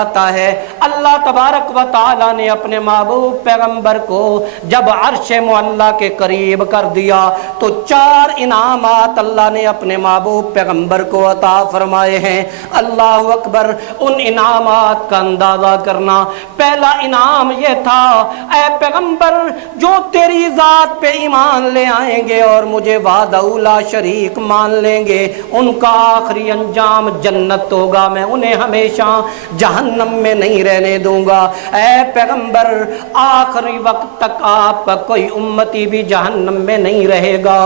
آتا ہے اللہ تبارک و تعالی نے اپنے محبوب پیغمبر کو جب عرش معلیٰ کے قریب کر دیا تو 4 انعامات اللہ نے اپنے محبوب پیغمبر کو عطا فرمائے ہیں۔ اللہ اکبر، ان انعامات کا اندازہ کرنا۔ پہلا انعام یہ تھا، اے پیغمبر جو تیری ذات پہ ایمان لے آئیں گے اور مجھے وحدہ لا شریک مان لیں گے ان کا آخری انجام جنت ہوگا، میں انہیں ہمیشہ جہنم میں نہیں رہنے دوں گا۔ اے پیغمبر آخری وقت تک آپ کا کوئی امتی بھی جہنم میں نہیں رہے گا۔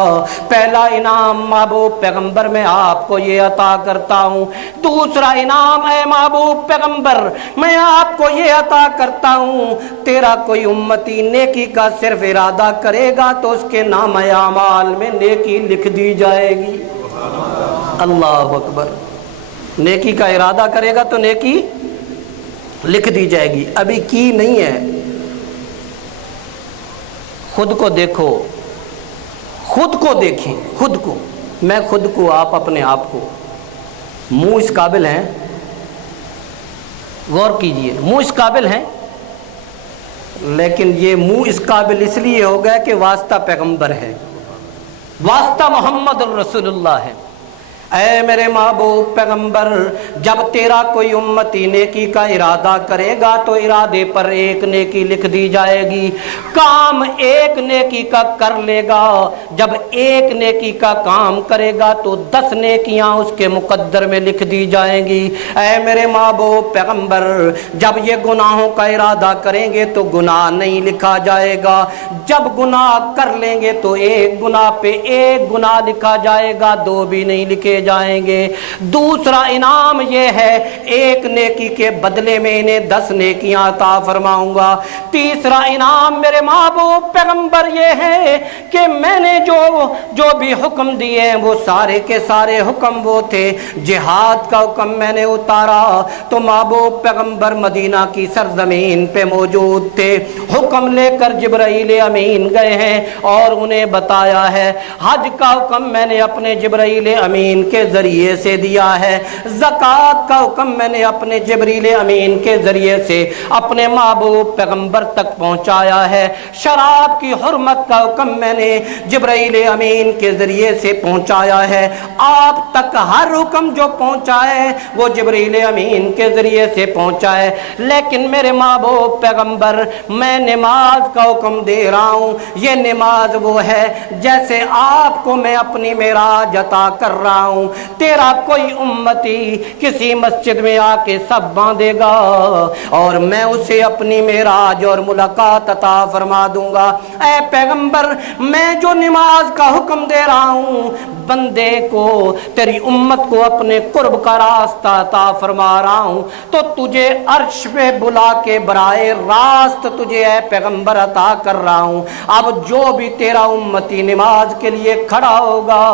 پہلا انعام محبوب پیغمبر میں آپ کو یہ عطا کرتا ہوں۔ دوسرا انعام، اے محبوب پیغمبر میں آپ کو یہ عطا کرتا ہوں، تیرا کوئی امتی نیکی کا صرف ارادہ کرے گا تو اس کے نام اعمال میں نیکی لکھ دی جائے گی۔ اللہ اکبر، نیکی کا ارادہ کرے گا تو نیکی لکھ دی جائے گی۔ ابھی کی نہیں ہے، خود کو دیکھو، خود کو دیکھیں، خود کو، میں خود کو، آپ اپنے آپ کو۔ منہ اس قابل ہیں، غور کیجئے، منہ اس قابل ہیں، لیکن یہ منہ اس قابل اس لیے ہو گیا کہ واسطہ پیغمبر ہے، واسطہ محمد الرسول اللہ ہے۔ اے میرے محبوب پیغمبر جب تیرا کوئی امتی نیکی کا ارادہ کرے گا تو ارادے پر ایک نیکی لکھ دی جائے گی۔ کام ایک نیکی کا کر لے گا، جب ایک نیکی کا کام کرے گا تو 10 نیکیاں اس کے مقدر میں لکھ دی جائیں گی۔ اے میرے محبوب پیغمبر جب یہ گناہوں کا ارادہ کریں گے تو گناہ نہیں لکھا جائے گا، جب گناہ کر لیں گے تو ایک گناہ پہ ایک گناہ لکھا جائے گا، 2 بھی نہیں لکھے جائیں گے۔ دوسرا انعام یہ ہے، ایک نیکی کے بدلے میں انہیں 10 نیکیاں عطا فرماؤں گا۔ تیسرا انعام میرے محبوب پیغمبر یہ ہے کہ میں نے جو بھی حکم دیے ہیں وہ سارے کے سارے حکم وہ تھے۔ جہاد کا حکم میں نے اتارا تو محبوب پیغمبر مدینہ کی سرزمین پہ موجود تھے، حکم لے کر جبرائیل امین گئے ہیں اور انہیں بتایا ہے۔ حج کا حکم میں نے اپنے جبرائیل امین کے ذریعے سے دیا ہے، زکوٰۃ کا حکم میں نے اپنے جبریل امین کے ذریعے سے اپنے محبوب پیغمبر تک پہنچایا ہے، شراب کی حرمت کا حکم میں نے جبرائیل امین کے ذریعے سے پہنچایا ہے۔ آپ تک ہر حکم جو پہنچا ہے وہ جبرائیل امین کے ذریعے سے پہنچا ہے، لیکن میرے محبوب پیغمبر میں نماز کا حکم دے رہا ہوں۔ یہ نماز وہ ہے جیسے آپ کو میں اپنی معراج عطا کر رہا ہوں، تیرا کوئی امتی کسی مسجد میں آ کے سب باندھے گا اور میں اسے اپنی معراج اور ملاقات عطا فرما دوں گا۔ اے پیغمبر میں جو نماز کا حکم دے رہا ہوں بندے کو، تیری امت کو اپنے قرب کا راستہ عطا فرما رہا ہوں، تو تجھے عرش پہ بلا کے برائے راست تجھے اے پیغمبر عطا کر رہا ہوں۔ اب جو بھی تیرا امتی نماز کے لیے کھڑا ہوگا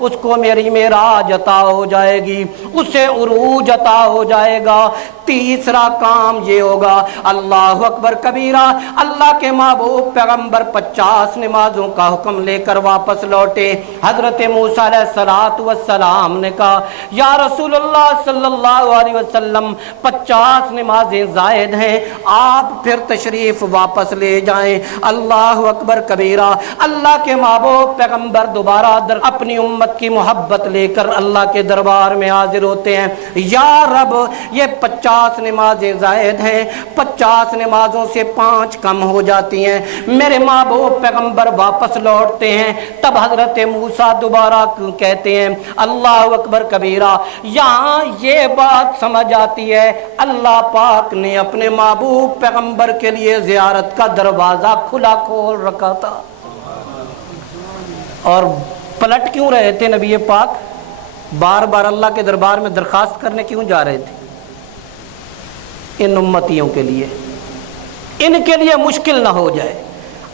اس کو میری معراج عطا ہو جائے گی، اسے عروج عطا ہو جائے گا۔ تیسرا کام یہ ہوگا، اللہ اکبر کبیرہ، اللہ کے محبوب پیغمبر 50 نمازوں کا حکم لے کر واپس لوٹے۔ حضرت موسیٰ علیہ السلام نے کہا یا رسول اللہ صلی اللہ علیہ وسلم 50 نمازیں زائد ہیں، آپ پھر تشریف واپس لے جائیں۔ اللہ اکبر کبیرہ، اللہ کے محبوب پیغمبر دوبارہ اپنی امت کی محبت لے کر اللہ کے دربار میں حاضر ہوتے ہیں۔ یا رب یہ 50 نمازیں زائد ہیں، 50 نمازوں سے 5 کم ہو جاتی ہیں۔ میرے محبوب پیغمبر واپس لوٹتے ہیں، تب حضرت موسیٰ دوبارہ کہتے ہیں اللہ اکبر کبیرہ۔ یہاں یہ بات سمجھ آتی ہے اللہ پاک نے اپنے محبوب پیغمبر کے لیے زیارت کا دروازہ کھلا کھول رکھا تھا۔ اور پلٹ کیوں رہے تھے نبی پاک؟ بار بار اللہ کے دربار میں درخواست کرنے کیوں جا رہے تھے؟ ان امتیوں کے لیے، ان کے لیے مشکل نہ ہو جائے۔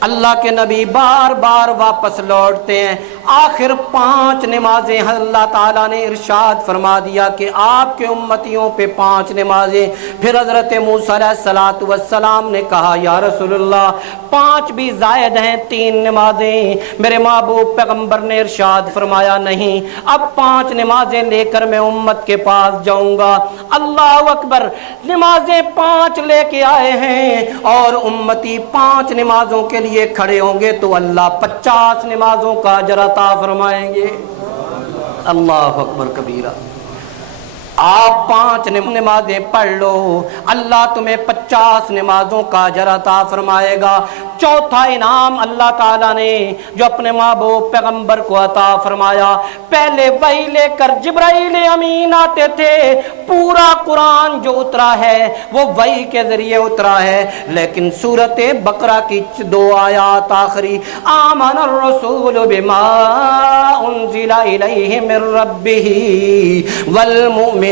اللہ کے نبی بار بار واپس لوٹتے ہیں آخر 5 نمازیں اللہ تعالیٰ نے ارشاد فرما دیا کہ آپ کے امتیوں پہ 5 نمازیں. پھر حضرت موسیٰ علیہ السلام نے کہا یا رسول اللہ 5 بھی زائد ہیں، 3 نمازیں. میرے محبوب پیغمبر نے ارشاد فرمایا نہیں، اب 5 نمازیں لے کر میں امت کے پاس جاؤں گا. اللہ اکبر، نمازیں 5 لے کے آئے ہیں اور امتی 5 نمازوں کے لیے کھڑے ہوں گے تو اللہ 50 نمازوں کا اجر عطا فرمائیں گے. اللہ اکبر کبیرہ. آپ 5 نمازیں پڑھ لو، اللہ تمہیں 50 نمازوں کا اجر عطا فرمائے گا. چوتھا انعام اللہ تعالیٰ نے جو اپنے محبوب پیغمبر کو عطا فرمایا، پہلے وحی لے کر جبرائیل امین آتے تھے. پورا قرآن جو اترا ہے وہ وحی کے ذریعے اترا ہے، لیکن سورۃ بقرہ کی 2 آیات آخری، آمن الرسول بما انزل الیہ من ربہ والمؤمنون.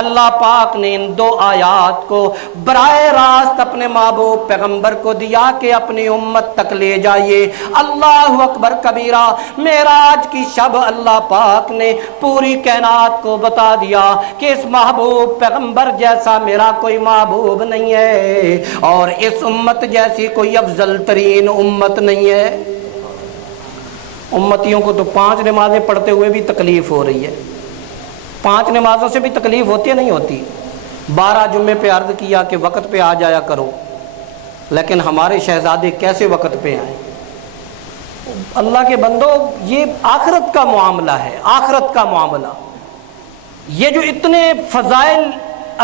اللہ پاک نے ان 2 آیات کو براہ راست اپنے محبوب پیغمبر کو دیا کہ اپنی امت تک لے جائیے. اللہ اکبر کبیرہ. معراج کی شب اللہ پاک نے پوری کائنات کو بتا دیا کہ اس محبوب پیغمبر جیسا میرا کوئی محبوب نہیں ہے اور اس امت جیسی کوئی افضل ترین امت نہیں ہے. امتیوں کو تو 5 نمازیں پڑھتے ہوئے بھی تکلیف ہو رہی ہے. 5 نمازوں سے بھی تکلیف ہوتی ہے نہیں ہوتی؟ 12 جمعے پہ عرض کیا کہ وقت پہ آ جایا کرو، لیکن ہمارے شہزادے کیسے وقت پہ آئیں؟ اللہ کے بندو، یہ آخرت کا معاملہ ہے، آخرت کا معاملہ. یہ جو اتنے فضائل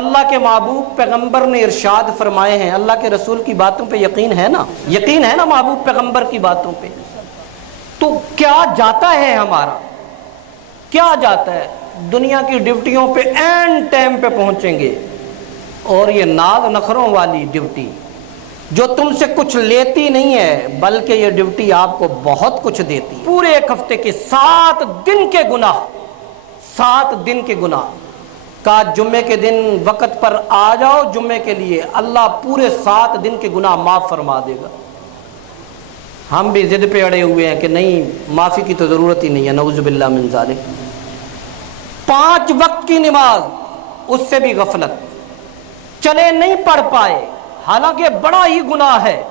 اللہ کے محبوب پیغمبر نے ارشاد فرمائے ہیں، اللہ کے رسول کی باتوں پہ یقین ہے نا؟ یقین ہے نا محبوب پیغمبر کی باتوں پہ؟ تو کیا جاتا ہے ہمارا، کیا جاتا ہے؟ دنیا کی ڈیوٹیوں پہ این ٹائم پہ پہنچیں گے، اور یہ ناز نخروں والی ڈیوٹی جو تم سے کچھ لیتی نہیں ہے، بلکہ یہ ڈیوٹی آپ کو بہت کچھ دیتی. پورے ایک ہفتے کے 7 دن کے گناہ، 7 دن کے گناہ کا جمعے کے دن وقت پر آ جاؤ جمعے کے لیے، اللہ پورے 7 دن کے گناہ معاف فرما دے گا. ہم بھی ضد پہ اڑے ہوئے ہیں کہ نہیں، معافی کی تو ضرورت ہی نہیں ہے، نعوذ باللہ من ذالک. 5 وقت کی نماز، اس سے بھی غفلت، چلے نہیں پڑھ پائے، حالانکہ بڑا ہی گناہ ہے،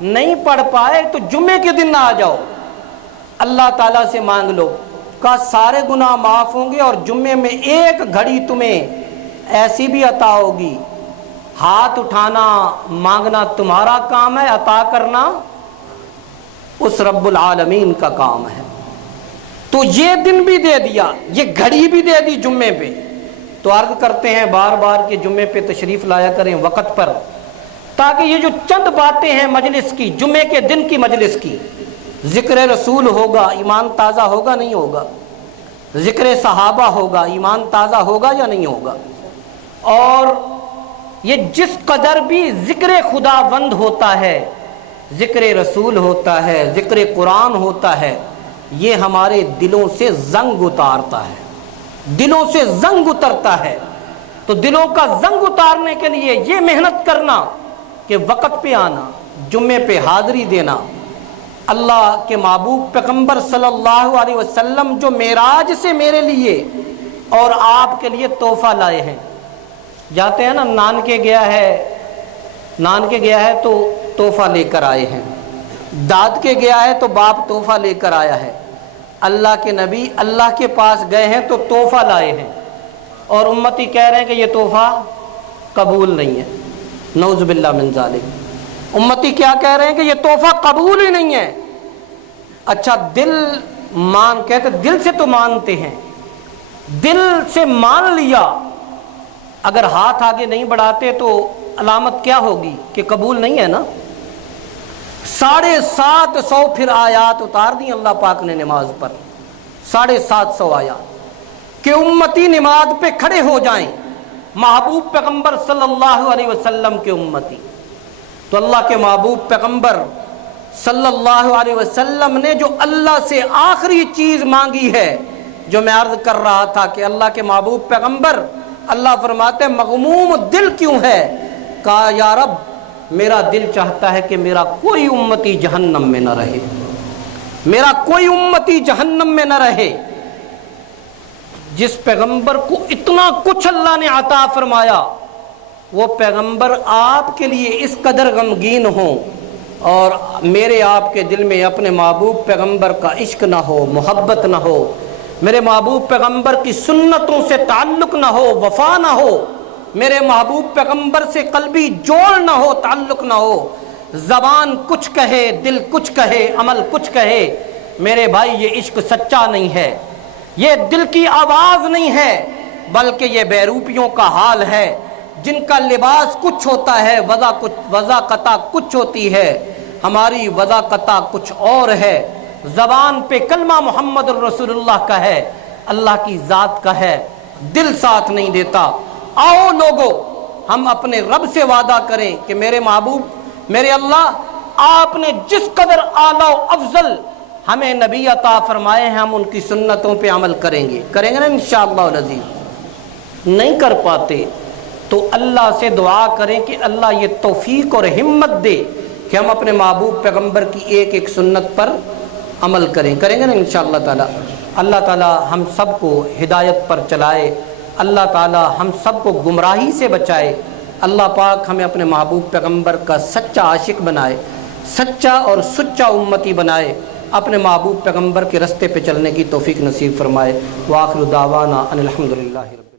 نہیں پڑھ پائے تو جمعے کے دن آ جاؤ، اللہ تعالیٰ سے مانگ لو کہ سارے گناہ معاف ہوں گے اور جمعے میں 1 گھڑی تمہیں ایسی بھی عطا ہوگی. ہاتھ اٹھانا مانگنا تمہارا کام ہے، عطا کرنا اس رب العالمین کا کام ہے. تو یہ دن بھی دے دیا، یہ گھڑی بھی دے دی جمعے پہ. تو عرض کرتے ہیں بار بار کہ جمعے پہ تشریف لایا کریں وقت پر، تاکہ یہ جو چند باتیں ہیں مجلس کی، جمعے کے دن کی مجلس کی، ذکر رسول ہوگا، ایمان تازہ ہوگا نہیں ہوگا؟ ذکر صحابہ ہوگا، ایمان تازہ ہوگا یا نہیں ہوگا؟ اور یہ جس قدر بھی ذکر خداوند ہوتا ہے، ذکر رسول ہوتا ہے، ذکر قرآن ہوتا ہے، یہ ہمارے دلوں سے زنگ اتارتا ہے، دلوں سے زنگ اترتا ہے. تو دلوں کا زنگ اتارنے کے لیے یہ محنت کرنا کہ وقت پہ آنا، جمعے پہ حاضری دینا. اللہ کے محبوب پیغمبر صلی اللہ علیہ وسلم جو معراج سے میرے لیے اور آپ کے لیے تحفہ لائے ہیں. جاتے ہیں نا، نانکے گیا ہے تو تحفہ لے کر آئے ہیں، داد کے گیا ہے تو باپ تحفہ لے کر آیا ہے. اللہ کے نبی اللہ کے پاس گئے ہیں تو تحفہ لائے ہیں، اور امتی کہہ رہے ہیں کہ یہ تحفہ قبول نہیں ہے. نعوذ باللہ من ذالک. امتی کیا کہہ رہے ہیں کہ یہ تحفہ قبول ہی نہیں ہے. اچھا، کہتے دل سے تو مانتے ہیں، دل سے مان لیا، اگر ہاتھ آگے نہیں بڑھاتے تو علامت کیا ہوگی کہ قبول نہیں ہے نا. 750 پھر آیات اتار دی اللہ پاک نے نماز پر، 750 آیات کہ امتی نماز پہ کھڑے ہو جائیں، محبوب پیغمبر صلی اللہ علیہ وسلم کے امتی. تو اللہ کے محبوب پیغمبر صلی اللہ علیہ وسلم نے جو اللہ سے آخری چیز مانگی ہے، جو میں عرض کر رہا تھا کہ اللہ کے محبوب پیغمبر، اللہ فرماتے ہیں مغموم دل کیوں ہے؟ کہا یا رب میرا دل چاہتا ہے کہ میرا کوئی امتی جہنم میں نہ رہے، میرا کوئی امتی جہنم میں نہ رہے۔ جس پیغمبر کو اتنا کچھ اللہ نے عطا فرمایا، وہ پیغمبر آپ کے لیے اس قدر غمگین ہوں اور میرے آپ کے دل میں اپنے محبوب پیغمبر کا عشق نہ ہو، محبت نہ ہو، میرے محبوب پیغمبر کی سنتوں سے تعلق نہ ہو، وفا نہ ہو، میرے محبوب پیغمبر سے قلبی جوڑ نہ ہو، تعلق نہ ہو، زبان کچھ کہے، دل کچھ کہے، عمل کچھ کہے، میرے بھائی یہ عشق سچا نہیں ہے، یہ دل کی آواز نہیں ہے، بلکہ یہ بیروپیوں کا حال ہے جن کا لباس کچھ ہوتا ہے، وضاقتہ کچھ ہوتی ہے، ہماری وضاقتہ کچھ اور ہے۔ زبان پہ کلمہ محمد الرسول اللہ کا ہے، اللہ کی ذات کا ہے، دل ساتھ نہیں دیتا۔ آؤ لوگو ہم اپنے رب سے وعدہ کریں کہ میرے محبوب، میرے اللہ، آپ نے جس قدر اعلیٰ و افضل ہمیں نبی عطا فرمائے ہیں، ہم ان کی سنتوں پہ عمل کریں گے نا انشاءاللہ العزیز۔ نہیں کر پاتے تو اللہ سے دعا کریں کہ اللہ یہ توفیق اور ہمت دے کہ ہم اپنے محبوب پیغمبر کی ایک ایک سنت پر عمل کریں گے نا انشاءاللہ تعالی۔ اللہ تعالی ہم سب کو ہدایت پر چلائے، اللہ تعالی ہم سب کو گمراہی سے بچائے، اللہ پاک ہمیں اپنے محبوب پیغمبر کا سچا عاشق بنائے، سچا اور سچا امتی بنائے، اپنے محبوب پیغمبر کے رستے پہ چلنے کی توفیق نصیب فرمائے۔ وآخر دعوانا ان الحمدللہ رب